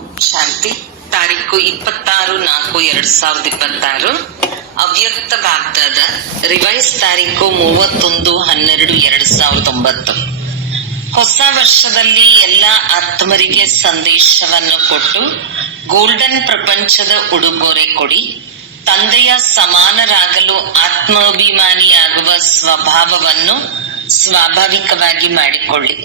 ಓಂ ಶಾಂತಿ. ತಾರೀಕು 26/4/2026. ಅವ್ಯಕ್ತ ಬಾಗ್ದಾದ. ರಿವೈಸ್ ತಾರೀಕು 31/12/2009. ಹೊಸ ವರ್ಷದಲ್ಲಿ ಎಲ್ಲ ಆತ್ಮರಿಗೆ ಸಂದೇಶವನ್ನು ಕೊಟ್ಟು ಗೋಲ್ಡನ್ ಪ್ರಪಂಚದ ಉಡುಗೊರೆ ಕೊಡಿ. ತಂದೆಯ ಸಮಾನರಾಗಲು ಆತ್ಮಾಭಿಮಾನಿಯಾಗುವ ಸ್ವಭಾವವನ್ನು ಸ್ವಾಭಾವಿಕವಾಗಿ ಮಾಡಿಕೊಳ್ಳಿ.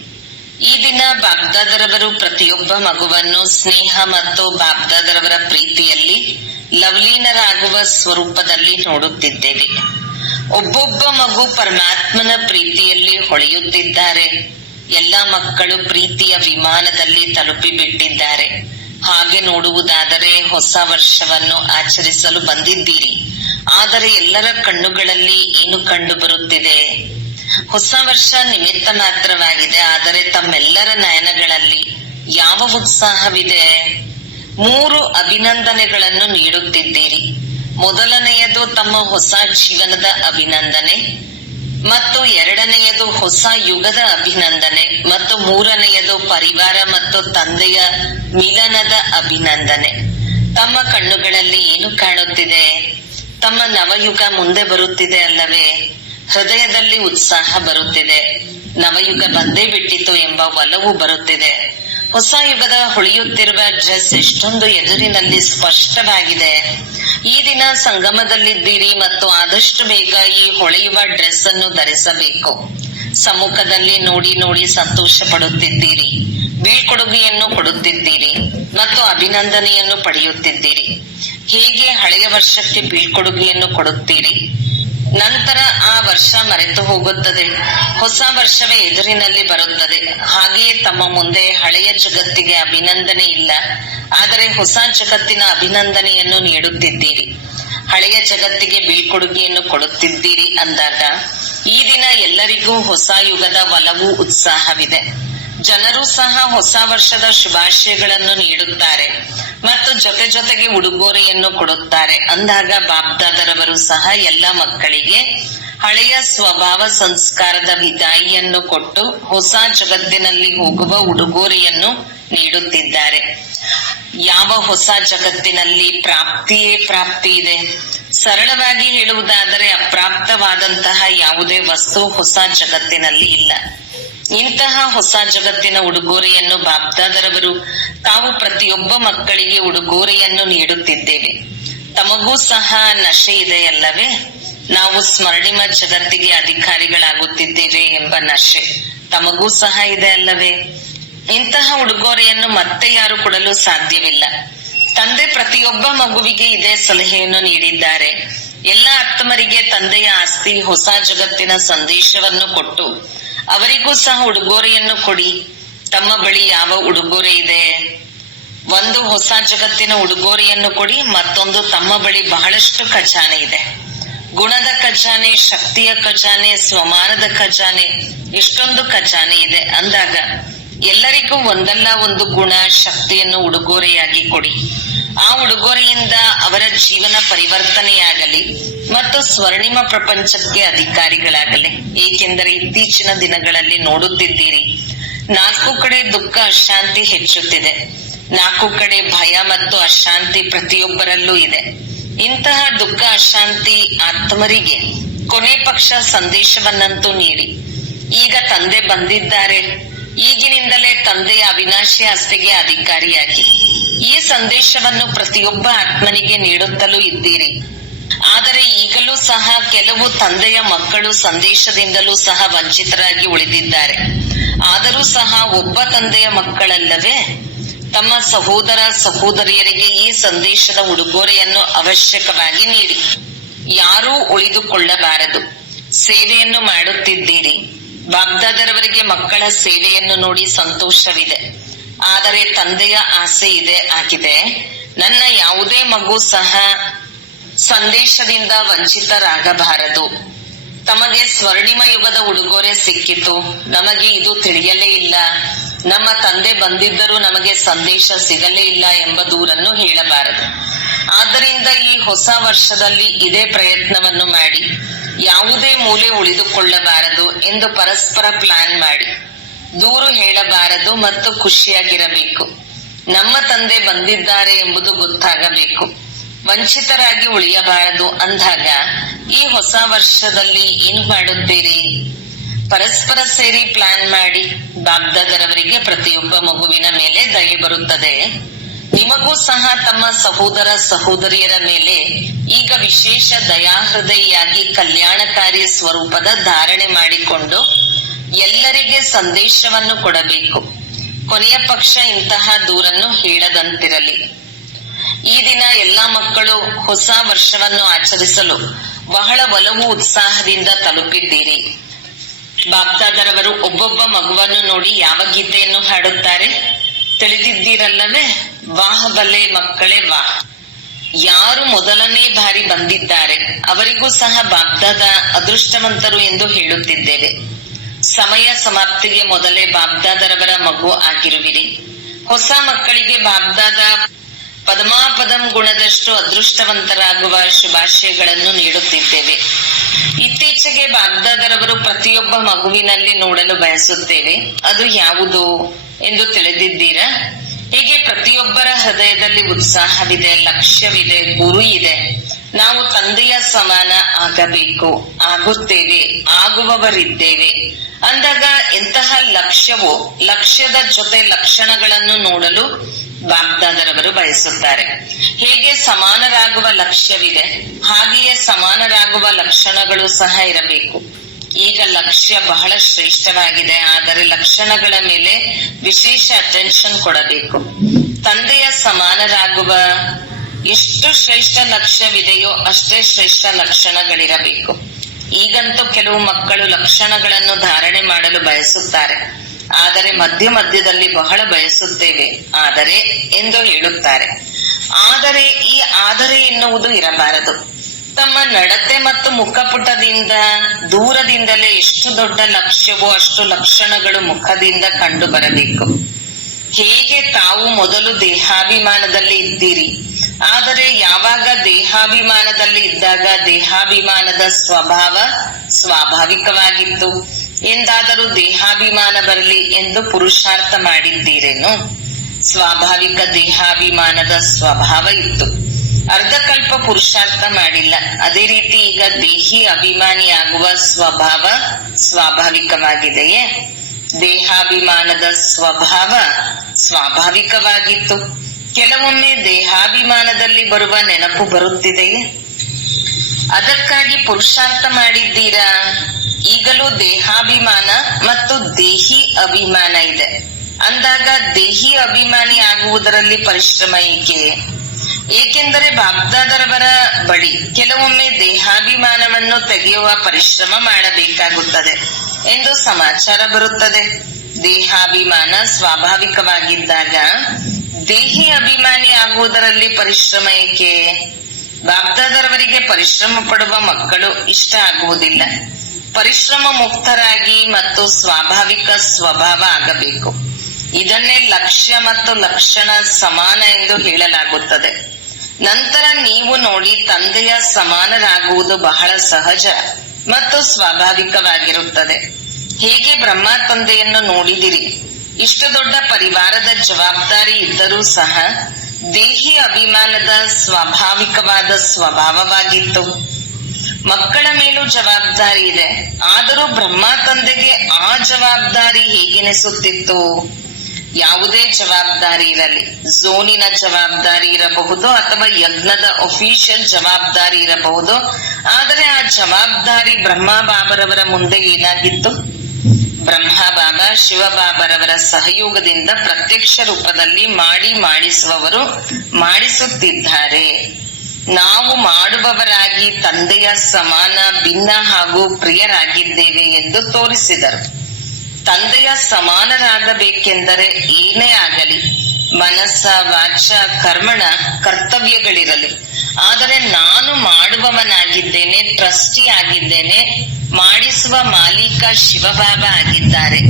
ಈ ದಿನ ಬಾಗ್ದಾದರವರು ಪ್ರತಿಯೊಬ್ಬ ಮಗುವನ್ನು ಸ್ನೇಹ ಮತ್ತು ಬಾಗ್ದಾದರವರ ಪ್ರೀತಿಯಲ್ಲಿ ಲವಲೀನರಾಗುವ ಸ್ವರೂಪದಲ್ಲಿ ನೋಡುತ್ತಿದ್ದೇವೆ. ಒಬ್ಬೊಬ್ಬ ಮಗು ಪರಮಾತ್ಮನ ಪ್ರೀತಿಯಲ್ಲಿ ಹೊಳೆಯುತ್ತಿದ್ದಾರೆ. ಎಲ್ಲ ಮಕ್ಕಳು ಪ್ರೀತಿಯ ವಿಮಾನದಲ್ಲಿ ತಲುಪಿಬಿಟ್ಟಿದ್ದಾರೆ. ಹಾಗೆ ನೋಡುವುದಾದರೆ ಹೊಸ ವರ್ಷವನ್ನು ಆಚರಿಸಲು ಬಂದಿದ್ದೀರಿ. ಆದರೆ ಎಲ್ಲರ ಕಣ್ಣುಗಳಲ್ಲಿ ಏನು ಕಂಡು ಬರುತ್ತಿದೆ? ಹೊಸ ವರ್ಷ ನಿಮಿತ್ತ ಮಾತ್ರವಾಗಿದೆ. ಆದರೆ ತಮ್ಮೆಲ್ಲರ ನಯನಗಳಲ್ಲಿ ಯಾವ ಉತ್ಸಾಹವಿದೆ? 3 ಅಭಿನಂದನೆಗಳನ್ನು ನೀಡುತ್ತಿದ್ದೀರಿ. ಮೊದಲನೆಯದು ತಮ್ಮ ಹೊಸ ಜೀವನದ ಅಭಿನಂದನೆ, ಮತ್ತು ಎರಡನೆಯದು ಹೊಸ ಯುಗದ ಅಭಿನಂದನೆ, ಮತ್ತು ಮೂರನೆಯದು ಪರಿವಾರ ಮತ್ತು ತಂದೆಯ ಮಿಲನದ ಅಭಿನಂದನೆ. ತಮ್ಮ ಕಣ್ಣುಗಳಲ್ಲಿ ಏನು ಕಾಣುತ್ತಿದೆ? ತಮ್ಮ ನವಯುಗ ಮುಂದೆ ಬರುತ್ತಿದೆ ಅಲ್ಲವೇ? ಹೃದಯದಲ್ಲಿ ಉತ್ಸಾಹ ಬರುತ್ತಿದೆ. ನವಯುಗ ಬಂದೇ ಬಿಟ್ಟಿತು ಎಂಬ ಒಲವು ಬರುತ್ತಿದೆ. ಹೊಸ ಯುಗದ ಹೊಳೆಯುತ್ತಿರುವ ಡ್ರೆಸ್ ಎಷ್ಟೊಂದು ಎದುರಿನಲ್ಲಿ ಸ್ಪಷ್ಟವಾಗಿದೆ. ಈ ದಿನ ಸಂಗಮದಲ್ಲಿದ್ದೀರಿ ಮತ್ತು ಆದಷ್ಟು ಬೇಗ ಈ ಹೊಳೆಯುವ ಡ್ರೆಸ್ ಅನ್ನು ಧರಿಸಬೇಕು. ಸಮ್ಮುಖದಲ್ಲಿ ನೋಡಿ ನೋಡಿ ಸಂತೋಷ ಪಡುತ್ತಿದ್ದೀರಿ. ಬೀಳ್ಕೊಡುಗೆಯನ್ನು ಕೊಡುತ್ತಿದ್ದೀರಿ ಮತ್ತು ಅಭಿನಂದನೆಯನ್ನು ಪಡೆಯುತ್ತಿದ್ದೀರಿ. ಹೇಗೆ ಹಳೆಯ ವರ್ಷಕ್ಕೆ ಬೀಳ್ಕೊಡುಗೆಯನ್ನು ಕೊಡುತ್ತೀರಿ? ನಂತರ ಆ ವರ್ಷ ಮರೆತು ಹೋಗುತ್ತದೆ. ಹೊಸ ವರ್ಷವೇ ಎದುರಿನಲ್ಲಿ ಬರುತ್ತದೆ. ಹಾಗೆಯೇ ತಮ್ಮ ಮುಂದೆ ಹಳೆಯ ಜಗತ್ತಿಗೆ ಅಭಿನಂದನೆ ಇಲ್ಲ, ಆದರೆ ಹೊಸ ಜಗತ್ತಿನ ಅಭಿನಂದನೆಯನ್ನು ನೀಡುತ್ತಿದ್ದೀರಿ. ಹಳೆಯ ಜಗತ್ತಿಗೆ ಬೀಳ್ಕೊಡುಗೆಯನ್ನು ಕೊಡುತ್ತಿದ್ದೀರಿ ಅಂದಾಗ ಈ ದಿನ ಎಲ್ಲರಿಗೂ ಹೊಸ ಯುಗದ ಒಲವು ಉತ್ಸಾಹವಿದೆ. ಜನರು ಸಹ ಹೊಸ ವರ್ಷದ ಶುಭಾಶಯಗಳನ್ನು ನೀಡುತ್ತಾರೆ ಮತ್ತು ಜೊತೆ ಜೊತೆಗೆ ಉಡುಗೊರೆಯನ್ನು ಕೊಡುತ್ತಾರೆ. ಅಂದಾಗ ಬಾಬ್ದಾದರವರು ಸಹ ಎಲ್ಲ ಮಕ್ಕಳಿಗೆ ಹಳೆಯ ಸ್ವಭಾವ ಸಂಸ್ಕಾರದ ವಿದಾಯಿಯನ್ನು ಕೊಟ್ಟು ಹೊಸ ಜಗತ್ತಿನಲ್ಲಿ ಹೋಗುವ ಉಡುಗೊರೆಯನ್ನು ನೀಡುತ್ತಿದ್ದಾರೆ. ಯಾವ ಹೊಸ ಜಗತ್ತಿನಲ್ಲಿ ಪ್ರಾಪ್ತಿಯೇ ಪ್ರಾಪ್ತಿ ಇದೆ. ಸರಳವಾಗಿ ಹೇಳುವುದಾದರೆ ಅಪ್ರಾಪ್ತವಾದಂತಹ ಯಾವುದೇ ವಸ್ತು ಹೊಸ ಜಗತ್ತಿನಲ್ಲಿ ಇಲ್ಲ. ಇಂತಹ ಹೊಸ ಜಗತ್ತಿನ ಉಡುಗೊರೆಯನ್ನು ಬಾಬ್ದಾದರವರು ತಾವು ಪ್ರತಿಯೊಬ್ಬ ಮಕ್ಕಳಿಗೆ ಉಡುಗೊರೆಯನ್ನು ನೀಡುತ್ತಿದ್ದೇವೆ. ತಮಗೂ ಸಹ ನಶೆ ಇದೆಯಲ್ಲವೇ? ನಾವು ಸ್ವರ್ಣಿಮ ಜಗತ್ತಿಗೆ ಅಧಿಕಾರಿಗಳಾಗುತ್ತಿದ್ದೇವೆ ಎಂಬ ನಶೆ ತಮಗೂ ಸಹ ಇದೆ ಅಲ್ಲವೇ? ಇಂತಹ ಉಡುಗೊರೆಯನ್ನು ಮತ್ತೆ ಯಾರು ಕೊಡಲು ಸಾಧ್ಯವಿಲ್ಲ. ತಂದೆ ಪ್ರತಿಯೊಬ್ಬ ಮಗುವಿಗೆ ಇದೇ ಸಲಹೆಯನ್ನು ನೀಡಿದ್ದಾರೆ. ಎಲ್ಲ ಆತ್ಮರಿಗೆ ತಂದೆಯ ಆಸ್ತಿ ಹೊಸ ಜಗತ್ತಿನ ಸಂದೇಶವನ್ನು ಕೊಟ್ಟು ಅವರಿಗೂ ಸಹ ಉಡುಗೊರೆಯನ್ನು ಕೊಡಿ. ತಮ್ಮ ಬಳಿ ಯಾವ ಉಡುಗೊರೆ ಇದೆ? ಒಂದು ಹೊಸ ಜಗತ್ತಿನ ಉಡುಗೊರೆಯನ್ನು ಕೊಡಿ. ಮತ್ತೊಂದು ತಮ್ಮ ಬಳಿ ಬಹಳಷ್ಟು ಖಜಾನೆ ಇದೆ. ಗುಣದ ಖಜಾನೆ, ಶಕ್ತಿಯ ಖಜಾನೆ, ಸ್ವಮಾನದ ಖಜಾನೆ, ಎಷ್ಟೊಂದು ಖಜಾನೆ ಇದೆ. ಅಂದಾಗ ಎಲ್ಲರಿಗೂ ಒಂದಲ್ಲ ಒಂದು ಗುಣ, ಶಕ್ತಿಯನ್ನು ಉಡುಗೊರೆಯಾಗಿ ಕೊಡಿ. ಆ ಉಡುಗೊರೆಯಿಂದ ಅವರ ಜೀವನ ಪರಿವರ್ತನೆಯಾಗಲಿ ಮತ್ತು ಸ್ವರ್ಣಿಮ ಪ್ರಪಂಚಕ್ಕೆ ಅಧಿಕಾರಿಗಳಾಗಲಿ. ಏಕೆಂದರೆ ಇತ್ತೀಚಿನ ದಿನಗಳಲ್ಲಿ ನೋಡುತ್ತಿದ್ದೀರಿ, 4 ಕಡೆ ದುಃಖ, ಅಶಾಂತಿ ಹೆಚ್ಚುತ್ತಿದೆ. 4 ಕಡೆ ಭಯ ಮತ್ತು ಅಶಾಂತಿ ಪ್ರತಿಯೊಬ್ಬರಲ್ಲೂ ಇದೆ. ಇಂತಹ ದುಃಖ, ಅಶಾಂತಿ ಆತ್ಮರಿಗೆ ಕೊನೆ ಪಕ್ಷ ಸಂದೇಶವನ್ನಂತೂ ನೀಡಿ. ಈಗ ತಂದೆ ಬಂದಿದ್ದಾರೆ. ಈಗಿನಿಂದಲೇ ತಂದೆಯ ಅವಿನಾಶಿ ಆಸ್ತಿಗೆ ಅಧಿಕಾರಿಯಾಗಿ ಈ ಸಂದೇಶವನ್ನು ಪ್ರತಿಯೊಬ್ಬ ಆತ್ಮನಿಗೆ ನೀಡುತ್ತಲೂ ಇದ್ದೀರಿ. ಆದರೆ ಈಗಲೂ ಸಹ ಕೆಲವು ತಂದೆಯ ಮಕ್ಕಳು ಸಂದೇಶದಿಂದಲೂ ಸಹ ವಂಚಿತರಾಗಿ ಉಳಿದಿದ್ದಾರೆ. ಆದರೂ ಸಹ ಒಬ್ಬ ತಂದೆಯ ಮಕ್ಕಳಲ್ಲವೇ? ತಮ್ಮ ಸಹೋದರ ಸಹೋದರಿಯರಿಗೆ ಈ ಸಂದೇಶದ ಉಡುಗೊರೆಯನ್ನು ಅವಶ್ಯಕವಾಗಿ ನೀಡಿ. ಯಾರೂ ಉಳಿದುಕೊಳ್ಳಬಾರದು. ಸೇವೆಯನ್ನು ಮಾಡುತ್ತಿದ್ದೀರಿ. ಬಾಬ್ದಾದರವರಿಗೆ ಮಕ್ಕಳ ಸೇವೆಯನ್ನು ನೋಡಿ ಸಂತೋಷವಿದೆ. ಆದರೆ ತಂದೆಯ ಆಸೆ ಆಗಿದೆ, ನನ್ನ ಯಾವುದೇ ಮಗು ಸಹ ಸಂದೇಶದಿಂದ ವಂಚಿತರಾಗಬಾರದು. ತಮಗೆ ಸ್ವರ್ಣಿಮ ಯುಗದ ಉಡುಗೊರೆ ಸಿಕ್ಕಿತು, ನಮಗೆ ಇದು ತಿಳಿಯಲೇ ಇಲ್ಲ, ನಮ್ಮ ತಂದೆ ಬಂದಿದ್ದರೂ ನಮಗೆ ಸಂದೇಶ ಸಿಗಲೇ ಇಲ್ಲ ಎಂಬ ದೂರನ್ನು ಹೇಳಬಾರದು. ಆದ್ದರಿಂದ ಈ ಹೊಸ ವರ್ಷದಲ್ಲಿ ಇದೇ ಪ್ರಯತ್ನವನ್ನು ಮಾಡಿ. ಯಾವುದೇ ಮೂಲೆ ಉಳಿದುಕೊಳ್ಳಬಾರದು ಎಂದು ಪರಸ್ಪರ ಪ್ಲಾನ್ ಮಾಡಿ. ದೂರು ಹೇಳಬಾರದು ಮತ್ತು ಖುಷಿಯಾಗಿರಬೇಕು. ನಮ್ಮ ತಂದೆ ಬಂದಿದ್ದಾರೆ ಎಂಬುದು ಗೊತ್ತಾಗಬೇಕು. ವಂಚಿತರಾಗಿ ಉಳಿಯಬಾರದು ಅಂದಾಗ ಈ ಹೊಸ ವರ್ಷದಲ್ಲಿ ಏನ್ ಮಾಡುತ್ತೀರಿ? ಪರಸ್ಪರ ಸೇರಿ ಪ್ಲಾನ್ ಮಾಡಿ. ಬಾಬ್ದಾದರವರಿಗೆ ಪ್ರತಿಯೊಬ್ಬ ಮಗುವಿನ ಮೇಲೆ ದಯೆ ಬರುತ್ತದೆ. ನಿಮಗೂ ಸಹ ತಮ್ಮ ಸಹೋದರ ಸಹೋದರಿಯರ ಮೇಲೆ ಈಗ ವಿಶೇಷ ದಯಾಹೃದಯಿಯಾಗಿ ಕಲ್ಯಾಣಕಾರಿ ಸ್ವರೂಪದ ಧಾರಣೆ ಮಾಡಿಕೊಂಡು ಎಲ್ಲರಿಗೆ ಸಂದೇಶವನ್ನು ಕೊಡಬೇಕು. ಕೊನೆಯ ಪಕ್ಷ ಇಂತಹ ದೂರನ್ನು ಹೇಳದಂತಿರಲಿ. ಈ ದಿನ ಎಲ್ಲಾ ಮಕ್ಕಳು ಹೊಸ ವರ್ಷವನ್ನು ಆಚರಿಸಲು ಬಹಳ ಒಲವು ಉತ್ಸಾಹದಿಂದ ತಲುಪಿದ್ದೀರಿ. ಬಾಬ್ದಾದರವರು ಒಬ್ಬೊಬ್ಬ ಮಗುವನ್ನು ನೋಡಿ ಯಾವ ಗೀತೆಯನ್ನು ಹಾಡುತ್ತಾರೆ ತಿಳಿದಿದ್ದೀರಲ್ಲವೇ? ವಾಹ್ ಬಲೆ ಮಕ್ಕಳೇ ವಾಹ್. ಯಾರು ಮೊದಲನೇ ಬಾರಿ ಬಂದಿದ್ದಾರೆ ಅವರಿಗೂ ಸಹ ಬಾಬ್ದಾದ ಅದೃಷ್ಟವಂತರು ಎಂದು ಹೇಳುತ್ತಿದ್ದೇವೆ. ಸಮಯ ಸಮಾಪ್ತಿಗೆ ಮೊದಲೇ ಬಾಬ್ದಾದರವರ ಮಗು ಆಗಿರುವಿರಿ. ಹೊಸ ಮಕ್ಕಳಿಗೆ ಬಾಬ್ದಾದ ಪದಮಾಪದಂ ಗುಣದಷ್ಟು ಅದೃಷ್ಟವಂತರಾಗುವ ಶುಭಾಶಯಗಳನ್ನು ನೀಡುತ್ತಿದ್ದೇವೆ. ಇತ್ತೀಚೆಗೆ ಬಾಬ್ದಾದರವರು ಪ್ರತಿಯೊಬ್ಬ ಮಗುವಿನಲ್ಲಿ ನೋಡಲು ಬಯಸುತ್ತೇವೆ. ಅದು ಯಾವುದು ಎಂದು ತಿಳಿದಿದ್ದೀರಾ? ಹೀಗೆ ಪ್ರತಿಯೊಬ್ಬರ ಹೃದಯದಲ್ಲಿ ಉತ್ಸಾಹವಿದೆ, ಲಕ್ಷ್ಯವಿದೆ, ಗುರಿ ಇದೆ. ನಾವು ತಂದೆಯ ಸಮಾನ ಆಗಬೇಕು, ಆಗುತ್ತೇವೆ, ಆಗುವವರಿದ್ದೇವೆ ಅಂದಾಗ ಎಂತಹ ಲಕ್ಷ್ಯವೋ ಲಕ್ಷ್ಯದ ಜೊತೆ ಲಕ್ಷಣಗಳನ್ನು ನೋಡಲು ಬಾಬ್ದಾದರವರು ಬಯಸುತ್ತಾರೆ. ಹೇಗೆ ಸಮಾನರಾಗುವ ಲಕ್ಷ್ಯವಿದೆ ಹಾಗೆಯೇ ಸಮಾನರಾಗುವ ಲಕ್ಷಣಗಳು ಸಹ ಇರಬೇಕು. ಈಗ ಲಕ್ಷ್ಯ ಬಹಳ ಶ್ರೇಷ್ಠವಾಗಿದೆ, ಆದರೆ ಲಕ್ಷಣಗಳ ಮೇಲೆ ವಿಶೇಷ ಅಟೆನ್ಷನ್ ಕೊಡಬೇಕು. ತಂದೆಯ ಸಮಾನರಾಗುವ ಎಷ್ಟು ಶ್ರೇಷ್ಠ ಲಕ್ಷ್ಯವಿದೆಯೋ ಅಷ್ಟೇ ಶ್ರೇಷ್ಠ ಲಕ್ಷಣಗಳಿರಬೇಕು. ಈಗಂತೂ ಕೆಲವು ಮಕ್ಕಳು ಲಕ್ಷಣಗಳನ್ನು ಧಾರಣೆ ಮಾಡಲು ಬಯಸುತ್ತಾರೆ, ಆದರೆ ಮಧ್ಯ ಮಧ್ಯದಲ್ಲಿ ಬಹಳ ಬಯಸುತ್ತೇವೆ ಆದರೆ ಎಂದು ಹೇಳುತ್ತಾರೆ. ಆದರೆ ಈ ಆದರೆ ಎನ್ನುವುದು ಇರಬಾರದು. ತಮ್ಮ ನಡತೆ ಮತ್ತು ಮುಖಪುಟದಿಂದ ದೂರದಿಂದಲೇ ಎಷ್ಟು ದೊಡ್ಡ ಲಕ್ಷ್ಯವೋ ಅಷ್ಟು ಲಕ್ಷಣಗಳು ಮುಖದಿಂದ ಕಂಡು ಬರಬೇಕು. ಹೇಗೆ ತಾವು ಮೊದಲು ದೇಹಾಭಿಮಾನದಲ್ಲಿ ಇದ್ದೀರಿ, ಆದರೆ ಯಾವಾಗ ದೇಹಾಭಿಮಾನದಲ್ಲಿ ಇದ್ದಾಗ ದೇಹಾಭಿಮಾನದ ಸ್ವಭಾವ ಸ್ವಾಭಾವಿಕವಾಗಿತ್ತು, ಎಂದಾದರೂ ದೇಹಾಭಿಮಾನ ಬರಲಿ ಎಂದು ಪುರುಷಾರ್ಥ ಮಾಡಿದ್ದೀರೇನು? ಸ್ವಾಭಾವಿಕ ದೇಹಾಭಿಮಾನದ ಸ್ವಭಾವ ಇತ್ತು, ಅರ್ಧಕಲ್ಪ ಪುರುಷಾರ್ಥ ಮಾಡಿಲ್ಲ. ಅದೇ ರೀತಿ ಈಗ ದೇಹಿ ಅಭಿಮಾನಿಯಾಗುವ ಸ್ವಭಾವ ಸ್ವಾಭಾವಿಕವಾಗಿದೆಯೇ? ದೇಹಾಭಿಮಾನದ ಸ್ವಭಾವ ಸ್ವಾಭಾವಿಕವಾಗಿತ್ತು. ಕೆಲವೊಮ್ಮೆ ದೇಹಾಭಿಮಾನದಲ್ಲಿ ಬರುವ ನೆನಪು ಬರುತ್ತಿದೆಯೇ? ಅದಕ್ಕಾಗಿ ಪುರುಷಾರ್ಥ ಮಾಡಿದ್ದೀರಾ? ಈಗಲೂ ದೇಹಾಭಿಮಾನ ಮತ್ತು ದೇಹಿ ಅಭಿಮಾನ ಇದೆ ಅಂದಾಗ ದೇಹಿ ಅಭಿಮಾನಿ ಆಗುವುದರಲ್ಲಿ ಪರಿಶ್ರಮ ಏಕೆ? ಏಕೆಂದರೆ ಬಾಬ್ದಾದರವರ ಬಳಿ ಕೆಲವೊಮ್ಮೆ ದೇಹಾಭಿಮಾನವನ್ನು ತೆಗೆಯುವ ಪರಿಶ್ರಮ ಮಾಡಬೇಕಾಗುತ್ತದೆ ಎಂದು ಸಮಾಚಾರ ಬರುತ್ತದೆ. ದೇಹಾಭಿಮಾನ ಸ್ವಾಭಾವಿಕವಾಗಿದ್ದಾಗ ದೇಹಿ ಅಭಿಮಾನಿ ಆಗುವುದರಲ್ಲಿ ಪರಿಶ್ರಮ ಏಕೆ? ಬಾಬ್ದಾದರವರಿಗೆ ಪರಿಶ್ರಮ ಪಡುವ ಮಕ್ಕಳು ಇಷ್ಟ ಆಗುವುದಿಲ್ಲ. ಪರಿಶ್ರಮ ಮುಕ್ತರಾಗಿ ಮತ್ತು ಸ್ವಾಭಾವಿಕ ಸ್ವಭಾವ ಆಗಬೇಕು. ಇದನ್ನೇ ಲಕ್ಷ್ಯ ಮತ್ತು ಲಕ್ಷಣ ಸಮಾನ ಎಂದು ಹೇಳಲಾಗುತ್ತದೆ. ನಂತರ ನೀವು ನೋಡಿ, ತಂದೆಯ ಸಮಾನರಾಗುವುದು ಬಹಳ ಸಹಜ ಮತ್ತು ಸ್ವಾಭಾವಿಕವಾಗಿರುತ್ತದೆ. ಹೇಗೆ ಬ್ರಹ್ಮ ತಂದೆಯನ್ನು ನೋಡಿದಿರಿ, ಇಷ್ಟು ದೊಡ್ಡ ಪರಿವಾರದ ಜವಾಬ್ದಾರಿ ಇದ್ದರೂ ಸಹ ದೇಹಿ ಅಭಿಮಾನದ ಸ್ವಾಭಾವಿಕವಾದ ಸ್ವಭಾವವಾಗಿತ್ತು. ಮಕ್ಕಳ ಮೇಲೂ ಜವಾಬ್ದಾರಿ ಇದೆ, ಆದರೂ ಬ್ರಹ್ಮ ತಂದೆಗೆ ಆ ಜವಾಬ್ದಾರಿ ಹೇಗೆನಿಸುತ್ತಿತ್ತು? ಯಾವುದೇ ಜವಾಬ್ದಾರಿ ಇರಲಿ, ಝೋನಿನ ಜವಾಬ್ದಾರಿ ಇರಬಹುದು ಅಥವಾ ಯಜ್ಞದ ಅಫಿಷಿಯಲ್ ಜವಾಬ್ದಾರಿ ಇರಬಹುದು, ಆದರೆ ಆ ಜವಾಬ್ದಾರಿ ಬ್ರಹ್ಮ ಬಾಬರವರ ಮುಂದೆ ಏನಾಗಿತ್ತು? ಬ್ರಹ್ಮ ಬಾಬಾ ಶಿವಬಾಬರವರ ಸಹಯೋಗದಿಂದ ಪ್ರತ್ಯಕ್ಷ ರೂಪದಲ್ಲಿ ಮಾಡಿಸುವವರು ಮಾಡಿಸುತ್ತಿದ್ದಾರೆ. ನಾವು ಮಾಡುವವರಾಗಿ ತಂದೆಯ ಸಮಾನ, ಭಿನ್ನ ಹಾಗೂ ಪ್ರಿಯರಾಗಿದ್ದೇವೆ ಎಂದು ತೋರಿಸಿದರು. ತಂದೆಯ ಸಮಾನರಾಗಬೇಕೆಂದರೆ ಏನೇ ಆಗಲಿ, ಮನಸ್ಸ ವಾಚ ಕರ್ಮಣ ಕರ್ತವ್ಯಗಳಿರಲಿ, ಆದರೆ ನಾನು ಮಾಡುವವನಾಗಿದ್ದೇನೆ, ಟ್ರಸ್ಟಿ ಆಗಿದ್ದೇನೆ, ಮಾಡಿಸುವ ಮಾಲೀಕ ಶಿವಬಾಬಾ ಆಗಿದ್ದಾರೆ.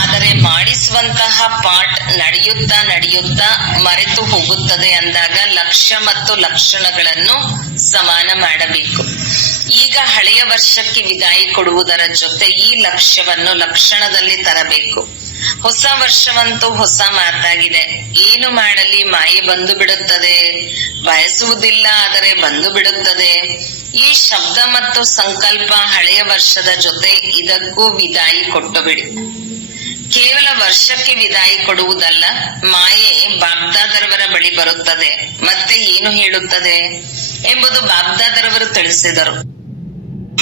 ಆದರೆ ಮಾಡಿಸುವಂತಹ ಪಾಠ ನಡೆಯುತ್ತಾ ನಡೆಯುತ್ತಾ ಮರೆತು ಹೋಗುತ್ತದೆ ಅಂದಾಗ ಲಕ್ಷ್ಯ ಮತ್ತು ಲಕ್ಷಣಗಳನ್ನು ಸಮಾನ ಮಾಡಬೇಕು. ಈಗ ಹಳೆಯ ವರ್ಷಕ್ಕೆ ವಿದಾಯಿ ಕೊಡುವುದರ ಜೊತೆ ಈ ಲಕ್ಷ್ಯವನ್ನು ಲಕ್ಷಣದಲ್ಲಿ ತರಬೇಕು. ಹೊಸ ವರ್ಷವಂತೂ ಹೊಸ ಮಾತಾಗಿದೆ. ಏನು ಮಾಡಲಿ, ಮಾಯೆ ಬಂದು ಬಿಡುತ್ತದೆ. ಬಯಸುವುದಿಲ್ಲ, ಆದರೆ ಬಂದು ಬಿಡುತ್ತದೆ. ಈ ಶಬ್ದ ಮತ್ತು ಸಂಕಲ್ಪ ಹಳೆಯ ವರ್ಷದ ಜೊತೆ ಇದಕ್ಕೂ ವಿದಾಯಿ ಕೊಟ್ಟು ಬಿಡಿ. ಕೇವಲ ವರ್ಷಕ್ಕೆ ವಿದಾಯಿ ಕೊಡುವುದಲ್ಲ, ಮಾಯೆ ಬಾಬ್ದಾದರವರ ಬಳಿ ಬರುತ್ತದೆ. ಮತ್ತೆ ಏನು ಹೇಳುತ್ತದೆ ಎಂಬುದು ಬಾಬ್ದಾದರವರು ತಿಳಿಸಿದರು.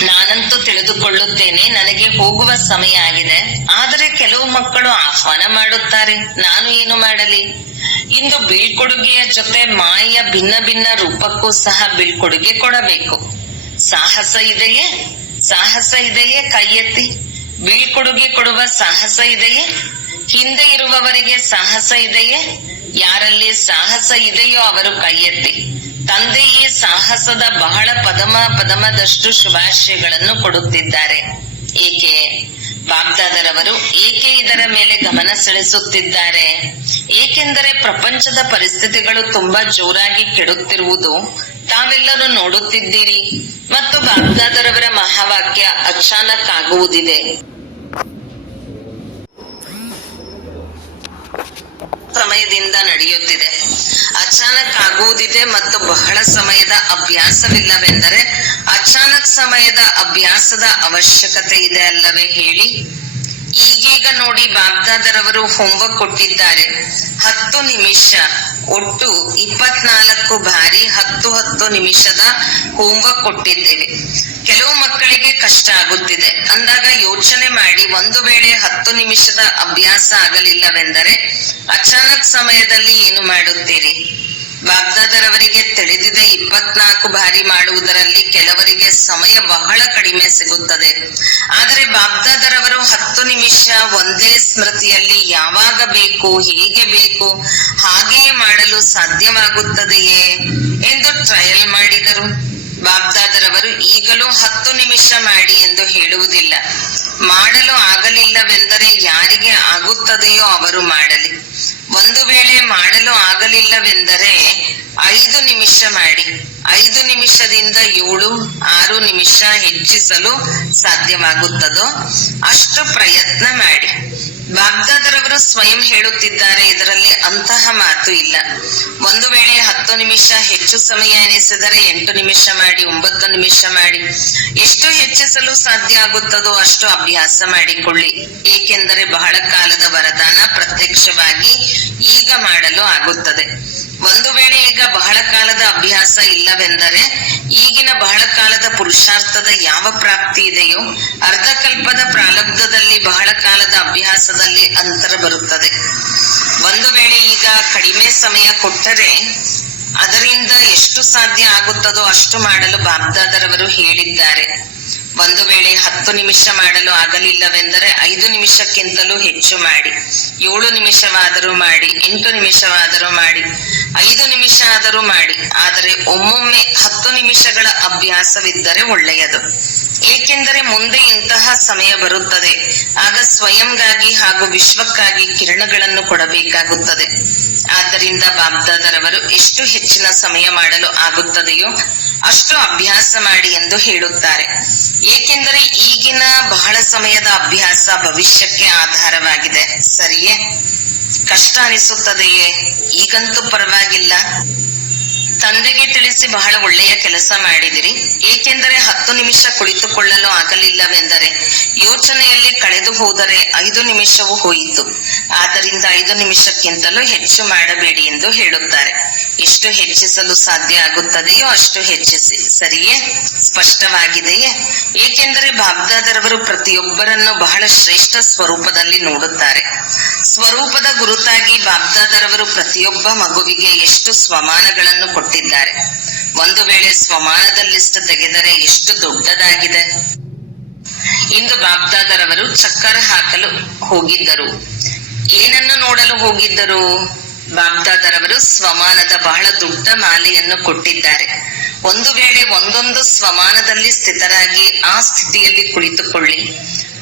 ನಾನಂತೂ ತಿಳಿದುಕೊಳ್ಳುತ್ತೇನೆ, ನನಗೆ ಹೋಗುವ ಸಮಯ ಆಗಿದೆ. ಆದರೆ ಕೆಲವು ಮಕ್ಕಳು ಆಹ್ವಾನ ಮಾಡುತ್ತಾರೆ, ನಾನು ಏನು ಮಾಡಲಿ? ಇಂದು ಬೀಳ್ಕೊಡುಗೆಯ ಜೊತೆ ಮಾಯೆಯ ಭಿನ್ನ ಭಿನ್ನ ರೂಪಕ್ಕೂ ಸಹ ಬೀಳ್ಕೊಡುಗೆ ಕೊಡಬೇಕು. ಸಾಹಸ ಇದೆಯೇ? ಸಾಹಸ ಇದೆಯೇ? ಕೈ ಎತ್ತಿ. ಬೀಳ್ಕೊಡುಗೆ ಕೊಡುವ ಸಾಹಸ ಇದೆಯೇ? ಹಿಂದೆ ಇರುವವರಿಗೆ ಸಾಹಸ ಇದೆಯೇ? ಯಾರಲ್ಲಿ ಸಾಹಸ ಇದೆಯೋ ಅವರು ಕೈ ಎತ್ತಿ. ತಂದೆ ಈ ಸಾಹಸದ ಬಹಳ ಪದಮದಷ್ಟು ಶುಭಾಶಯಗಳನ್ನು ಕೊಡುತ್ತಿದ್ದಾರೆ. ಏಕೆ? ಬಾಬ್ದಾದರವರು ಏಕೆ ಇದರ ಮೇಲೆ ಗಮನ ಸೆಳೆಸುತ್ತಿದ್ದಾರೆ? ಏಕೆಂದರೆ ಪ್ರಪಂಚದ ಪರಿಸ್ಥಿತಿಗಳು ತುಂಬಾ ಜೋರಾಗಿ ಕೆಡುತ್ತಿರುವುದು ತಾವೆಲ್ಲರೂ ನೋಡುತ್ತಿದ್ದೀರಿ. ಮತ್ತು ಬಾಬ್ದಾದರವರ ಮಹಾವಾಕ್ಯ ಅಚಾನಕ್ ಆಗುವುದಿದೆ. ಸಮಯದಿಂದ ನಡೆಯುತ್ತಿದೆ. ಅಚಾನಕ್ ಆಗುವುದಿದೆ ಮತ್ತು ಬಹಳ ಸಮಯದ ಅಭ್ಯಾಸವಿಲ್ಲವೆಂದರೆ ಅಚಾನಕ್ ಸಮಯದ ಅಭ್ಯಾಸದ ಅವಶ್ಯಕತೆ ಇದೆ ಅಲ್ಲವೇ ಹೇಳಿ? ಈಗೀಗ ನೋಡಿ, ಬಾಬ್ದಾದರವರು ಹೋಮ್ವರ್ಕ್ ಕೊಟ್ಟಿದ್ದಾರೆ. 10 ನಿಮಿಷ, ಒಟ್ಟು 24 ಬಾರಿ 10 ನಿಮಿಷದ ಹೋಮ್ವರ್ಕ್ ಕೊಟ್ಟಿದ್ದೇವೆ. ಕೆಲವು ಮಕ್ಕಳಿಗೆ ಕಷ್ಟ ಆಗುತ್ತಿದೆ ಅಂದಾಗ ಯೋಚನೆ ಮಾಡಿ, ಒಂದು ವೇಳೆ 10 ನಿಮಿಷದ ಅಭ್ಯಾಸ ಆಗಲಿಲ್ಲವೆಂದರೆ ಅಚಾನಕ್ ಸಮಯದಲ್ಲಿ ಏನು ಮಾಡುತ್ತೀರಿ? ಬಾಬ್ದಾದರವರಿಗೆ ತಿಳಿದಿದೆ, 24 ಬಾರಿ ಮಾಡುವುದರಲ್ಲಿ ಕೆಲವರಿಗೆ ಸಮಯ ಬಹಳ ಕಡಿಮೆ ಸಿಗುತ್ತದೆ. ಆದರೆ ಬಾಬ್ದಾದರವರು 10 ನಿಮಿಷ ಒಂದೇ ಸ್ಮೃತಿಯಲ್ಲಿ ಯಾವಾಗ ಬೇಕು, ಹೇಗೆ ಬೇಕು ಹಾಗೆಯೇ ಮಾಡಲು ಸಾಧ್ಯವಾಗುತ್ತದೆಯೇ ಎಂದು ಟ್ರಯಲ್ ಮಾಡಿದರು. ಬಾಬ್ದಾದರವರು ಈಗಲೂ 10 ನಿಮಿಷ ಮಾಡಿ ಎಂದು ಹೇಳುವುದಿಲ್ಲ. ಮಾಡಲು ಆಗಲಿಲ್ಲವೆಂದರೆ ಯಾರಿಗೆ ಆಗುತ್ತದೆಯೋ ಅವರು ಮಾಡಲಿ. ಒಂದು ವೇಳೆ ಮಾಡಲು ಆಗಲಿಲ್ಲವೆಂದರೆ 5 ನಿಮಿಷ ಮಾಡಿ. 5 ನಿಮಿಷದಿಂದ 7-6 ನಿಮಿಷ ಹೆಚ್ಚಿಸಲು ಸಾಧ್ಯವಾಗುತ್ತದೋ ಅಷ್ಟು ಪ್ರಯತ್ನ ಮಾಡಿ. ಬಾಬ್ದಾದರವರು ಸ್ವಯಂ ಹೇಳುತ್ತಿದ್ದಾರೆ, ಇದರಲ್ಲಿ ಅಂತಹ ಮಾತು ಇಲ್ಲ. ಒಂದು ವೇಳೆ 10 ನಿಮಿಷ ಹೆಚ್ಚು ಸಮಯ ಎನಿಸಿದರೆ 8 ನಿಮಿಷ ಮಾಡಿ, 9 ನಿಮಿಷ ಮಾಡಿ. ಎಷ್ಟು ಹೆಚ್ಚಿಸಲು ಸಾಧ್ಯ ಆಗುತ್ತದೋ ಅಷ್ಟು ಅಭ್ಯಾಸ ಮಾಡಿಕೊಳ್ಳಿ. ಏಕೆಂದರೆ ಬಹಳ ಕಾಲದ ವರದಾನ ಪ್ರತ್ಯಕ್ಷವಾಗಿ ಈಗ ಮಾಡಲು ಆಗುತ್ತದೆ. ಒಂದು ವೇಳೆ ಈಗ ಬಹಳ ಕಾಲದ ಅಭ್ಯಾಸ ಇಲ್ಲವೆಂದರೆ ಈಗಿನ ಬಹಳ ಕಾಲದ ಪುರುಷಾರ್ಥದ ಯಾವ ಪ್ರಾಪ್ತಿ ಇದೆಯೋ ಅರ್ಧಕಲ್ಪದ ಪ್ರಾರಬ್ಧದಲ್ಲಿ ಬಹಳ ಕಾಲದ ಅಭ್ಯಾಸದಲ್ಲಿ ಅಂತರ ಬರುತ್ತದೆ. ಒಂದು ವೇಳೆ ಈಗ ಕಡಿಮೆ ಸಮಯ ಕೊಟ್ಟರೆ ಅದರಿಂದ ಎಷ್ಟು ಸಾಧ್ಯ ಆಗುತ್ತದೋ ಅಷ್ಟು ಮಾಡಲು ಬಾಬ್ದಾದರವರು ಹೇಳಿದ್ದಾರೆ. ಒಂದು ವೇಳೆ 10 ನಿಮಿಷ ಮಾಡಲು ಆಗಲಿಲ್ಲವೆಂದರೆ 5 ನಿಮಿಷಕ್ಕಿಂತಲೂ ಹೆಚ್ಚು ಮಾಡಿ. 7 ನಿಮಿಷವಾದರೂ ಮಾಡಿ, 8 ನಿಮಿಷವಾದರೂ ಮಾಡಿ, 5 ನಿಮಿಷ ಆದರೂ ಮಾಡಿ. ಆದರೆ ಒಮ್ಮೊಮ್ಮೆ 10 ನಿಮಿಷಗಳ ಅಭ್ಯಾಸವಿದ್ದರೆ ಒಳ್ಳೆಯದು. ಏಕೆಂದರೆ ಮುಂದೆ ಇಂತಹ ಸಮಯ ಬರುತ್ತದೆ, ಆಗ ಸ್ವಯಂಗಾಗಿ ಹಾಗೂ ವಿಶ್ವಕ್ಕಾಗಿ ಕಿರಣಗಳನ್ನು ಕೊಡಬೇಕಾಗುತ್ತದೆ. ಆದ್ದರಿಂದ ಬಾಬ್ದಾದರವರು ಎಷ್ಟು ಹೆಚ್ಚಿನ ಸಮಯ ಮಾಡಲು ಆಗುತ್ತದೆಯೋ ಅಷ್ಟು ಅಭ್ಯಾಸ ಮಾಡಿ ಎಂದು ಹೇಳುತ್ತಾರೆ. ಏಕೆಂದರೆ ಈಗಿನ ಬಹಳ ಸಮಯದ ಅಭ್ಯಾಸ ಭವಿಷ್ಯಕ್ಕೆ ಆಧಾರವಾಗಿದೆ. ಸರಿಯೇ? ಕಷ್ಟ ಅನಿಸುತ್ತದೆಯೇ? ಈಗಂತೂ ಪರವಾಗಿಲ್ಲ. ತಂದೆಗೆ ತಿಳಿಸಿ ಬಹಳ ಒಳ್ಳೆಯ ಕೆಲಸ ಮಾಡಿದಿರಿ. ಏಕೆಂದರೆ 10 ನಿಮಿಷ ಕುಳಿತುಕೊಳ್ಳಲು ಆಗಲಿಲ್ಲವೆಂದರೆ ಯೋಚನೆಯಲ್ಲಿ ಕಳೆದು ಹೋದರೆ 5 ನಿಮಿಷವೂ ಹೋಯಿತು. ಆದ್ದರಿಂದ 5 ನಿಮಿಷಕ್ಕಿಂತಲೂ ಹೆಚ್ಚು ಮಾಡಬೇಡಿ ಎಂದು ಹೇಳುತ್ತಾರೆ. ಎಷ್ಟು ಹೆಚ್ಚಿಸಲು ಸಾಧ್ಯ ಆಗುತ್ತದೆಯೋ ಅಷ್ಟು ಹೆಚ್ಚಿಸಿ. ಸರಿಯೇ? ಸ್ಪಷ್ಟವಾಗಿದೆಯೇ? ಏಕೆಂದರೆ ಬಾಬ್ದಾದರವರು ಪ್ರತಿಯೊಬ್ಬರನ್ನು ಬಹಳ ಶ್ರೇಷ್ಠ ಸ್ವರೂಪದಲ್ಲಿ ನೋಡುತ್ತಾರೆ. ಸ್ವರೂಪದ ಗುರುತಾಗಿ ಬಾಬ್ದಾದರವರು ಪ್ರತಿಯೊಬ್ಬ ಮಗುವಿಗೆ ಎಷ್ಟು ಸ್ವಮಾನಗಳನ್ನು ಕೊಟ್ಟಿದ್ದಾರೆ. ಒಂದು ವೇಳೆ ಸ್ವಮಾನದ ಲಿಸ್ಟ್ ತೆಗೆದರೆ ಎಷ್ಟು ದೊಡ್ಡದಾಗಿದೆ. ಇಂದು ಬಾಬ್ದಾದರವರು ಚಕ್ಕರ್ ಹಾಕಲು ಹೋಗಿದ್ದರು. ಏನನ್ನು ನೋಡಲು ಹೋಗಿದ್ದರು? ಬಾಬ್ದಾದರವರು ಸ್ವಮಾನದ ಬಹಳ ದೊಡ್ಡ ಮಾಲೆಯನ್ನು ಕೊಟ್ಟಿದ್ದಾರೆ. ಒಂದು ವೇಳೆ ಒಂದೊಂದು ಸ್ವಮಾನದಲ್ಲಿ ಸ್ಥಿತರಾಗಿ ಆ ಸ್ಥಿತಿಯಲ್ಲಿ ಕುಳಿತುಕೊಳ್ಳಿ,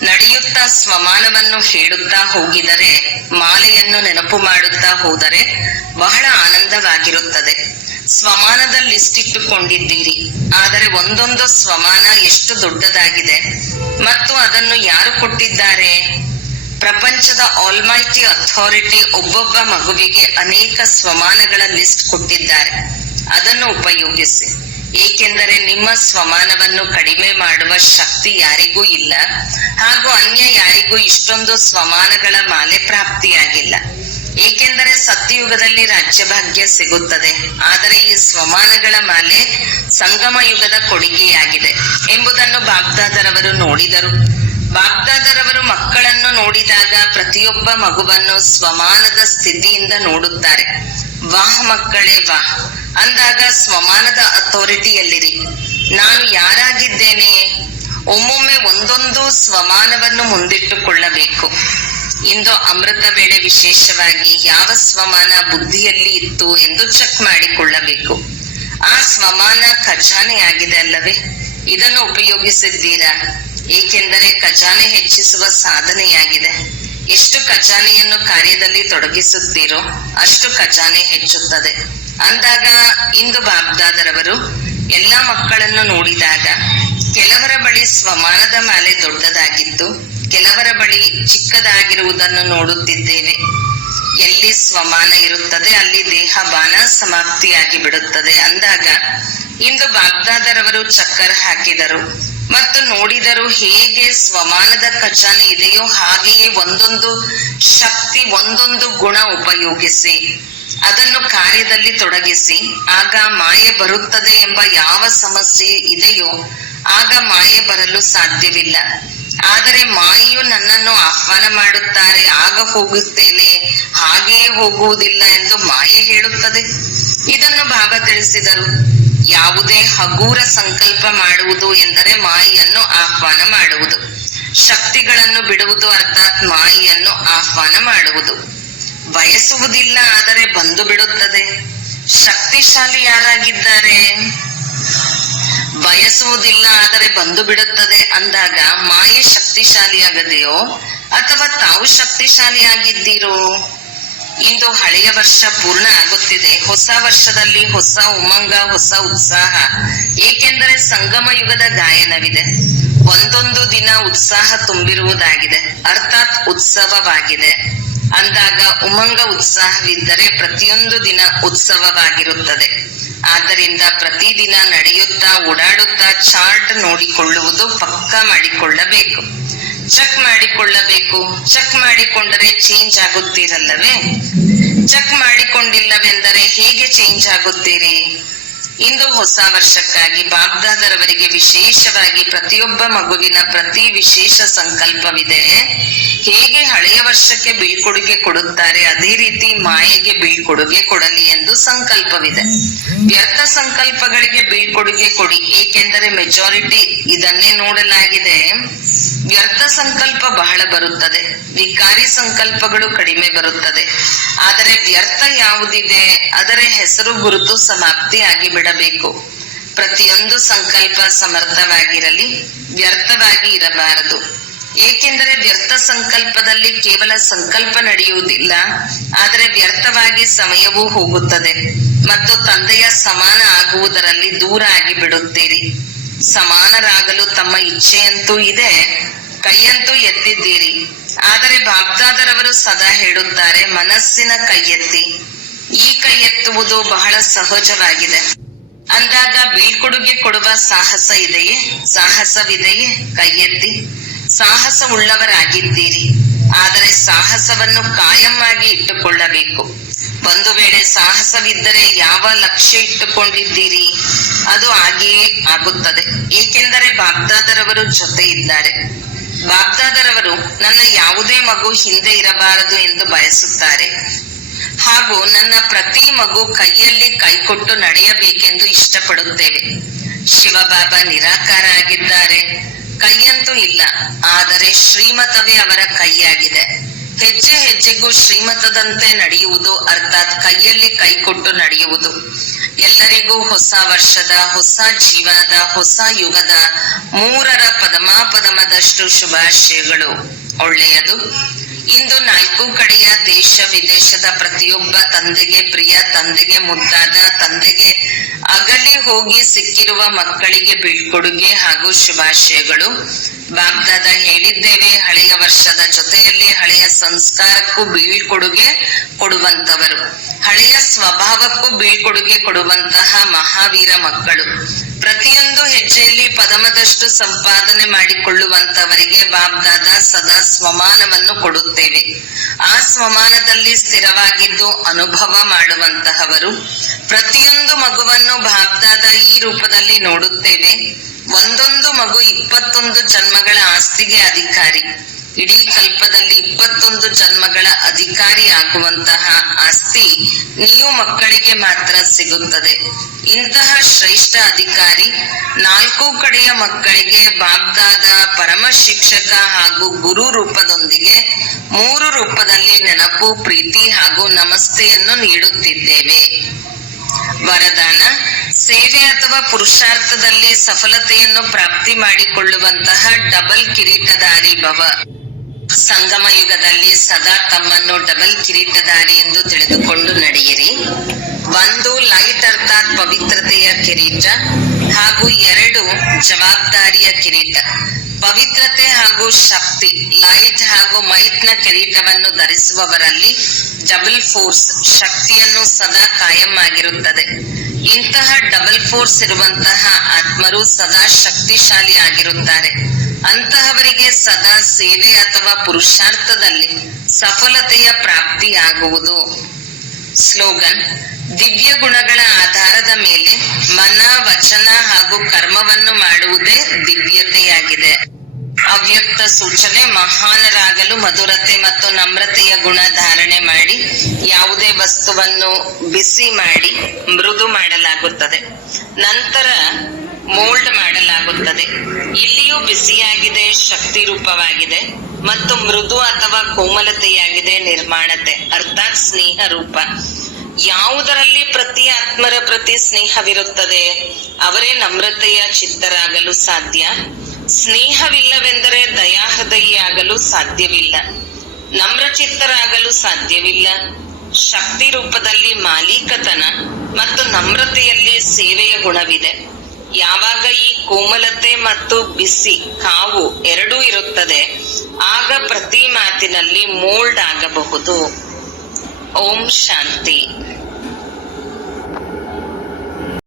ನಡೆಯುತ್ತಾ ಸ್ವಮಾನವನ್ನು ಹೇಳುತ್ತಾ ಹೋಗಿದರೆ, ಮಾಲೆಯನ್ನು ನೆನಪು ಮಾಡುತ್ತಾ ಹೋದರೆ ಬಹಳ ಆನಂದವಾಗಿರುತ್ತದೆ. ಸ್ವಮಾನದ ಲಿಸ್ಟ್ ಇಟ್ಟುಕೊಂಡಿದ್ದೀರಿ, ಆದರೆ ಒಂದೊಂದು ಸ್ವಮಾನ ಎಷ್ಟು ದೊಡ್ಡದಾಗಿದೆ ಮತ್ತು ಅದನ್ನು ಯಾರು ಕೊಟ್ಟಿದ್ದಾರೆ? ಪ್ರಪಂಚದ ಆಲ್ಮೈಟಿ ಅಥಾರಿಟಿ ಒಬ್ಬೊಬ್ಬ ಮಗುವಿಗೆ ಅನೇಕ ಸ್ವಮಾನಗಳ ಲಿಸ್ಟ್ ಕೊಟ್ಟಿದ್ದಾರೆ. ಅದನ್ನು ಉಪಯೋಗಿಸಿ, ಏಕೆಂದರೆ ನಿಮ್ಮ ಸ್ವಮಾನವನ್ನು ಕಡಿಮೆ ಮಾಡುವ ಶಕ್ತಿ ಯಾರಿಗೂ ಇಲ್ಲ, ಹಾಗೂ ಅನ್ಯ ಯಾರಿಗೂ ಇಷ್ಟೊಂದು ಸ್ವಮಾನಗಳ ಮಾಲೆ ಪ್ರಾಪ್ತಿಯಾಗಿಲ್ಲ. ಏಕೆಂದರೆ ಸತ್ಯಯುಗದಲ್ಲಿ ರಾಜ್ಯಭಾಗ್ಯ ಸಿಗುತ್ತದೆ, ಆದರೆ ಈ ಸ್ವಮಾನಗಳ ಮಾಲೆ ಸಂಗಮ ಯುಗದ ಕೊಡುಗೆಯಾಗಿದೆ ಎಂಬುದನ್ನು ಬಾಬ್ದಾದರವರು ನೋಡಿದರು. ಬಾಬ್ದಾದರವರು ಮಕ್ಕಳನ್ನು ನೋಡಿದಾಗ ಪ್ರತಿಯೊಬ್ಬ ಮಗುವನ್ನು ಸ್ವಮಾನದ ಸ್ಥಿತಿಯಿಂದ ನೋಡುತ್ತಾರೆ. ವಾಹ್ ಮಕ್ಕಳೇ ವಾಹ್ ಅಂದಾಗ ಸ್ವಮಾನದ ಅಥಾರಿಟಿಯಲ್ಲಿರಿ. ನಾನು ಯಾರಾಗಿದ್ದೇನೆ? ಒಮ್ಮೊಮ್ಮೆ ಒಂದೊಂದು ಸ್ವಮಾನವನ್ನು ಮುಂದಿಟ್ಟುಕೊಳ್ಳಬೇಕು. ಇಂದು ಅಮೃತ ವೇಳೆ ವಿಶೇಷವಾಗಿ ಯಾವ ಸ್ವಮಾನ ಬುದ್ಧಿಯಲ್ಲಿ ಇತ್ತು ಎಂದು ಚೆಕ್ ಮಾಡಿಕೊಳ್ಳಬೇಕು. ಆ ಸ್ವಮಾನ ಖಜಾನೆಯಾಗಿದೆ ಅಲ್ಲವೇ? ಇದನ್ನು ಉಪಯೋಗಿಸಿದ್ದೀರಾ? ಏಕೆಂದರೆ ಖಜಾನೆ ಹೆಚ್ಚಿಸುವ ಸಾಧನೆಯಾಗಿದೆ. ಎಷ್ಟು ಖಜಾನೆಯನ್ನು ಕಾರ್ಯದಲ್ಲಿ ತೊಡಗಿಸುತ್ತೀರೋ ಅಷ್ಟು ಖಜಾನೆ ಹೆಚ್ಚುತ್ತದೆ. ಅಂದಾಗ ಇಂದು ಬಾಬ್ದಾದರವರು ಎಲ್ಲ ಮಕ್ಕಳನ್ನು ನೋಡಿದಾಗ ಕೆಲವರ ಬಳಿ ಸ್ವಮಾನದ ಮಾಲೆ ದೊಡ್ಡದಾಗಿದ್ದು, ಕೆಲವರ ಬಳಿ ಚಿಕ್ಕದಾಗಿರುವುದನ್ನು ನೋಡುತ್ತಿದ್ದೇವೆ. ಎಲ್ಲಿ ಸ್ವಮಾನ ಇರುತ್ತದೆ ಅಲ್ಲಿ ದೇಹಬಾನ ಸಮಾಪ್ತಿಯಾಗಿ ಬಿಡುತ್ತದೆ. ಅಂದಾಗ ಇಂದು ಬಾಬ್ದಾದರವರು ಚಕ್ಕರ್ ಹಾಕಿದರು ಮತ್ತು ನೋಡಿದರು, ಹೇಗೆ ಸ್ವಮಾನದ ಖಜಾನೆ ಇದೆಯೋ ಹಾಗೆಯೇ ಒಂದೊಂದು ಶಕ್ತಿ, ಒಂದೊಂದು ಗುಣ ಉಪಯೋಗಿಸಿ ಅದನ್ನು ಕಾರ್ಯದಲ್ಲಿ ತೊಡಗಿಸಿ, ಆಗ ಮಾಯೆ ಬರುತ್ತದೆ ಎಂಬ ಯಾವ ಸಮಸ್ಯೆ ಇದೆಯೋ ಆಗ ಮಾಯೆ ಬರಲು ಸಾಧ್ಯವಿಲ್ಲ. ಆದರೆ ಮಾಯೆಯು ನನ್ನನ್ನು ಆಹ್ವಾನ ಮಾಡುತ್ತಾರೆ, ಆಗ ಹೋಗುತ್ತೇನೆ, ಹಾಗೆಯೇ ಹೋಗುವುದಿಲ್ಲ ಎಂದು ಮಾಯೆ ಹೇಳುತ್ತದೆ. ಇದನ್ನು ಬಾಬಾ ತಿಳಿಸಿದರು. ಯಾವುದೇ ಹಗೂರ ಸಂಕಲ್ಪ ಮಾಡುವುದು ಎಂದರೆ ಮಾಯೆಯನ್ನು ಆಹ್ವಾನ ಮಾಡುವುದು. ಶಕ್ತಿಗಳನ್ನು ಬಿಡುವುದು ಅರ್ಥಾತ್ ಮಾಯೆಯನ್ನು ಆಹ್ವಾನ ಮಾಡುವುದು. ಬಯಸುವುದಿಲ್ಲ, ಆದರೆ ಬಂದು ಬಿಡುತ್ತದೆ. ಶಕ್ತಿಶಾಲಿ ಯಾರಾಗಿದ್ದಾರೆ? ಬಯಸುವುದಿಲ್ಲ ಆದರೆ ಬಂದು ಬಿಡುತ್ತದೆ ಅಂದಾಗ ಮಾಯೆ ಶಕ್ತಿಶಾಲಿಯಾಗದೆಯೋ ಅಥವಾ ತಾವು ಶಕ್ತಿಶಾಲಿಯಾಗಿದ್ದೀರೋ? ಇಂದು ಹಳೆಯ ವರ್ಷ ಪೂರ್ಣ ಆಗುತ್ತಿದೆ. ಹೊಸ ವರ್ಷದಲ್ಲಿ ಹೊಸ ಉಮಂಗ, ಹೊಸ ಉತ್ಸಾಹ. ಏಕೆಂದರೆ ಸಂಗಮ ಯುಗದ ಗಾಯನವಿದೆ. ಒಂದೊಂದು ದಿನ ಉತ್ಸಾಹ ತುಂಬಿರುವುದಾಗಿದೆ, ಅರ್ಥಾತ್ ಉತ್ಸವವಾಗಿದೆ. ಅಂದಾಗ ಉಮಂಗ ಉತ್ಸಾಹವಿದ್ದರೆ ಪ್ರತಿಯೊಂದು ದಿನ ಉತ್ಸವವಾಗಿರುತ್ತದೆ. ಆದ್ದರಿಂದ ಪ್ರತಿದಿನ ನಡೆಯುತ್ತಾ ಓಡಾಡುತ್ತಾ ಚಾರ್ಟ್ ನೋಡಿಕೊಳ್ಳುವುದು ಪಕ್ಕಾ ಮಾಡಿಕೊಳ್ಳಬೇಕು, ಚೆಕ್ ಮಾಡಿಕೊಳ್ಳಬೇಕು. ಚೆಕ್ ಮಾಡಿಕೊಂಡರೆ ಚೇಂಜ್ ಆಗುತ್ತೀರಲ್ಲವೇ? ಚೆಕ್ ಮಾಡಿಕೊಂಡಿಲ್ಲವೆಂದರೆ ಹೇಗೆ ಚೇಂಜ್ ಆಗುತ್ತೀರಿ? ಇಂದು ಹೊಸ ವರ್ಷಕ್ಕಾಗಿ ಬಾಬ್ದಾದರವರಿಗೆ ವಿಶೇಷವಾಗಿ ಪ್ರತಿಯೊಬ್ಬ ಮಗುವಿನ ಪ್ರತಿ ವಿಶೇಷ ಸಂಕಲ್ಪವಿದೆ. ಹೇಗೆ ಹಳೆಯ ವರ್ಷಕ್ಕೆ ಬೀಳ್ಕೊಡುಗೆ ಕೊಡುತ್ತಾರೆ ಅದೇ ರೀತಿ ಮಾಯೆಗೆ ಬೀಳ್ಕೊಡುಗೆ ಕೊಡಲಿ ಎಂದು ಸಂಕಲ್ಪವಿದೆ. ವ್ಯರ್ಥ ಸಂಕಲ್ಪಗಳಿಗೆ ಬೀಳ್ಕೊಡುಗೆ ಕೊಡಿ, ಏಕೆಂದರೆ ಮೆಜಾರಿಟಿ ಇದನ್ನೇ ನೋಡಲಾಗಿದೆ. ವ್ಯರ್ಥ ಸಂಕಲ್ಪ ಬಹಳ ಬರುತ್ತದೆ, ವಿಕಾರಿ ಸಂಕಲ್ಪಗಳು ಕಡಿಮೆ ಬರುತ್ತದೆ. ಆದರೆ ವ್ಯರ್ಥ ಯಾವುದಿದೆ ಅದರ ಹೆಸರು ಗುರುತು ಸಮಾಪ್ತಿ ಆಗಿಬಿಡಬೇಕು. ಪ್ರತಿಯೊಂದು ಸಂಕಲ್ಪ ಸಮರ್ಥವಾಗಿರಲಿ, ವ್ಯರ್ಥವಾಗಿ ಇರಬಾರದು. ಏಕೆಂದರೆ ವ್ಯರ್ಥ ಸಂಕಲ್ಪದಲ್ಲಿ ಕೇವಲ ಸಂಕಲ್ಪ ನಡೆಯುವುದಿಲ್ಲ, ಆದರೆ ವ್ಯರ್ಥವಾಗಿ ಸಮಯವೂ ಹೋಗುತ್ತದೆ ಮತ್ತು ತಂದೆಯ ಸಮಾನ ಆಗುವುದರಲ್ಲಿ ದೂರ ಆಗಿ ಬಿಡುತ್ತೀರಿ. ಸಮಾನರಾಗಲು ತಮ್ಮ ಇಚ್ಛೆಯಂತೂ ಇದೆ, ಕೈಯಂತೂ ಎತ್ತಿದ್ದೀರಿ. ಆದರೆ ಬಾಬ್ದಾದರವರು ಸದಾ ಹೇಳುತ್ತಾರೆ, ಮನಸ್ಸಿನ ಕೈ ಎತ್ತಿ. ಈ ಕೈ ಎತ್ತುವುದು ಬಹಳ ಸಹಜವಾಗಿದೆ. ಅಂದಾಗ ಬೀಳ್ಕೊಡುಗೆ ಕೊಡುವ ಸಾಹಸ ಇದೆಯೇ? ಸಾಹಸವಿದೆಯೇ? ಕೈ ಎತ್ತಿ. ಸಾಹಸ ಉಳ್ಳವರಾಗಿದ್ದೀರಿ, ಆದರೆ ಸಾಹಸವನ್ನು ಕಾಯಂ ಆಗಿ ಇಟ್ಟುಕೊಳ್ಳಬೇಕು. ಒಂದು ವೇಳೆ ಸಾಹಸವಿದ್ದರೆ ಯಾವ ಲಕ್ಷ್ಯ ಇಟ್ಟುಕೊಂಡಿದ್ದೀರಿ ಅದು ಹಾಗೆಯೇ ಆಗುತ್ತದೆ. ಏಕೆಂದರೆ ಬಾಬ್ದಾದರವರು ಜೊತೆ ಇದ್ದಾರೆ. ಬಾಬ್ದಾದರವರು ನನ್ನ ಯಾವುದೇ ಮಗು ಹಿಂದೆ ಇರಬಾರದು ಎಂದು ಬಯಸುತ್ತಾರೆ, ಹಾಗೂ ನನ್ನ ಪ್ರತಿ ಮಗು ಕೈಯಲ್ಲಿ ಕೈಕೊಟ್ಟು ನಡೆಯಬೇಕೆಂದು ಇಷ್ಟಪಡುತ್ತೇವೆ. ಶಿವಬಾಬಾ ನಿರಾಕಾರ ಆಗಿದ್ದಾರೆ, ಕೈಯಂತೂ ಇಲ್ಲ, ಆದರೆ ಶ್ರೀಮತವೇ ಅವರ ಕೈಯಾಗಿದೆ. ಹೆಜ್ಜೆ ಹೆಜ್ಜೆಗೂ ಶ್ರೀಮತದಂತೆ ನಡೆಯುವುದು, ಅರ್ಥಾತ್ ಕೈಯಲ್ಲಿ ಕೈಕೊಟ್ಟು ನಡೆಯುವುದು. ಎಲ್ಲರಿಗೂ ಹೊಸ ವರ್ಷದ, ಹೊಸ ಜೀವನದ, ಹೊಸ ಯುಗದ 3ರ ಪದಮಾಪದಮದಷ್ಟು ಶುಭಾಶಯಗಳು. ಒಳ್ಳೆಯದು. ಇಂದು 4 ಕಡೆಯ ದೇಶ ವಿದೇಶದ ಪ್ರತಿಯೊಬ್ಬ ತಂದೆಗೆ, ಪ್ರಿಯ ತಂದೆಗೆ, ಮುದ್ದಾದ ತಂದೆಗೆ, ಅಗಲಿ ಹೋಗಿ ಸಿಕ್ಕಿರುವ ಮಕ್ಕಳಿಗೆ ಬೀಳ್ಕೊಡುಗೆ ಹಾಗೂ ಶುಭಾಶಯಗಳು. ಬಾಬ್ದಾದ ಹೇಳಿದ್ದೇವೆ, ಹಳೆಯ ವರ್ಷದ ಜೊತೆಯಲ್ಲಿ ಹಳೆಯ ಸಂಸ್ಕಾರಕ್ಕೂ ಬೀಳ್ಕೊಡುಗೆ ಕೊಡುವಂತವರು, ಹಳೆಯ ಸ್ವಭಾವಕ್ಕೂ ಬೀಳ್ಕೊಡುಗೆ ಕೊಡುವಂತಹ ಮಹಾವೀರ ಮಕ್ಕಳು. ಪ್ರತಿಯೊಂದು ಹೆಜ್ಜೆಯಲ್ಲಿ ಪದಮದಷ್ಟು ಸಂಪಾದನೆ ಮಾಡಿಕೊಳ್ಳುವಂತವರಿಗೆ ಬಾಬ್ದಾದ ಸದಾ ಸ್ವಮಾನವನ್ನು ಕೊಡುತ್ತೇವೆ. ಆ ಸ್ವಮಾನದಲ್ಲಿ ಸ್ಥಿರವಾಗಿದ್ದು ಅನುಭವ ಮಾಡುವಂತಹವರು. ಪ್ರತಿಯೊಂದು ಮಗುವನ್ನು ಬಾಬ್ದಾದ ಈ ರೂಪದಲ್ಲಿ ನೋಡುತ್ತೇವೆ. ಒಂದೊಂದು ಮಗು 21 ಜನ್ಮಗಳ ಆಸ್ತಿಗೆ ಅಧಿಕಾರಿ. ಇಡೀ ಕಲ್ಪದಲ್ಲಿ 21 ಜನ್ಮಗಳ ಅಧಿಕಾರಿ ಆಗುವಂತಹ ಆಸ್ತಿ ನೀವು ಮಕ್ಕಳಿಗೆ ಮಾತ್ರ ಸಿಗುತ್ತದೆ. ಇಂತಹ ಶ್ರೇಷ್ಠ ಅಧಿಕಾರಿ 4 ಕಡೆಯ ಮಕ್ಕಳಿಗೆ ಬಾಬ್ದಾದ ಪರಮ ಶಿಕ್ಷಕ ಹಾಗೂ ಗುರು ರೂಪದೊಂದಿಗೆ 3 ರೂಪದಲ್ಲಿ ನೆನಪು, ಪ್ರೀತಿ ಹಾಗೂ ನಮಸ್ತೆಯನ್ನು ನೀಡುತ್ತಿದ್ದೇವೆ. ವರದಾನ: ಸೇವೆ ಅಥವಾ ಪುರುಷಾರ್ಥದಲ್ಲಿ ಸಫಲತೆಯನ್ನು ಪ್ರಾಪ್ತಿ ಮಾಡಿಕೊಳ್ಳುವಂತಹ ಡಬಲ್ ಕಿರೀಟಧಾರಿ ಭವ. ಸಂಗಮ ಯುಗದಲ್ಲಿ ಸದಾ ತಮ್ಮನ್ನು ಡಬಲ್ ಕಿರೀಟಧಾರಿ ಎಂದು ತಿಳಿದುಕೊಂಡು ನಡೆಯಿರಿ. 1 ಲೈಟ್ ಅರ್ಥಾತ್ ಪವಿತ್ರತೆಯ ಕಿರೀಟ ಹಾಗೂ 2 ಜವಾಬ್ದಾರಿಯ ಕಿರೀಟ. ಪವಿತ್ರತೆ ಹಾಗೂ ಶಕ್ತಿ, ಲೈಟ್ ಹಾಗೂ ಮೈಟ್ನ ಕಿರೀಟವನ್ನು ಧರಿಸುವವರಲ್ಲಿ ಡಬಲ್ ಫೋರ್ಸ್, ಶಕ್ತಿಯನ್ನು ಸದಾ ಕಾಯಂ ಆಗಿರುತ್ತದೆ. ಇಂತಹ ಡಬಲ್ ಫೋರ್ಸ್ ಇರುವಂತಹ ಆತ್ಮರು ಸದಾ ಶಕ್ತಿಶಾಲಿ ಆಗಿರುತ್ತಾರೆ. ಅಂತಹವರಿಗೆ ಸದಾ ಸೇವೆ ಅಥವಾ ಪುರುಷಾರ್ಥದಲ್ಲಿ ಸಫಲತೆಯ ಪ್ರಾಪ್ತಿಯಾಗುವುದು. ಸ್ಲೋಗನ್: ದಿವ್ಯ ಗುಣಗಳ ಆಧಾರದ ಮೇಲೆ ಮನ, ವಚನ ಹಾಗೂ ಕರ್ಮವನ್ನು ಮಾಡುವುದೇ ದಿವ್ಯತೆಯಾಗಿದೆ. ಅವ್ಯಕ್ತ ಸೂಚನೆ: ಮಹಾನರಾಗಲು ಮಧುರತೆ ಮತ್ತು ನಮ್ರತೆಯ ಗುಣ ಧಾರಣೆ ಮಾಡಿ ಯಾವುದೇ ವಸ್ತುವನ್ನು ಬಿಸಿ ಮಾಡಿ ಮೃದು ಮಾಡಲಾಗುತ್ತದೆ, ನಂತರ ಮೋಲ್ಡ್ ಮಾಡಲಾಗುತ್ತದೆ. ಇಲ್ಲಿಯೂ ಬಿಸಿಯಾಗಿದೆ ಶಕ್ತಿ ರೂಪವಾಗಿದೆ ಮತ್ತು ಮೃದು ಅಥವಾ ಕೋಮಲತೆಯಾಗಿದೆ ನಿರ್ಮಾಣತೆ ಅರ್ಥಾತ್ ಸ್ನೇಹ ರೂಪ. ಯಾವುದರಲ್ಲಿ ಪ್ರತಿ ಆತ್ಮರ ಪ್ರತಿ ಸ್ನೇಹವಿರುತ್ತದೆ ಅವರೇ ನಮ್ರತೆಯ ಚಿತ್ತರಾಗಲು ಸಾಧ್ಯ. ಸ್ನೇಹವಿಲ್ಲವೆಂದರೆ ದಯಾಹೃದಯಿಯಾಗಲು ಸಾಧ್ಯವಿಲ್ಲ, ನಮ್ರಚಿತ್ತರಾಗಲು ಸಾಧ್ಯವಿಲ್ಲ. ಶಕ್ತಿ ರೂಪದಲ್ಲಿ ಮಾಲೀಕತನ ಮತ್ತು ನಮ್ರತೆಯಲ್ಲಿ ಸೇವೆಯ ಗುಣವಿದೆ. ಯಾವಾಗ ಈ ಕೋಮಲತೆ ಮತ್ತು ಬಿಸಿ, ಕಾವು ಎರಡೂ ಇರುತ್ತದೆ, ಆಗ ಪ್ರತಿ ಮಾತಿನಲ್ಲಿ ಮೋಲ್ಡ್ ಆಗಬಹುದು. ಓಂ ಶಾಂತಿ.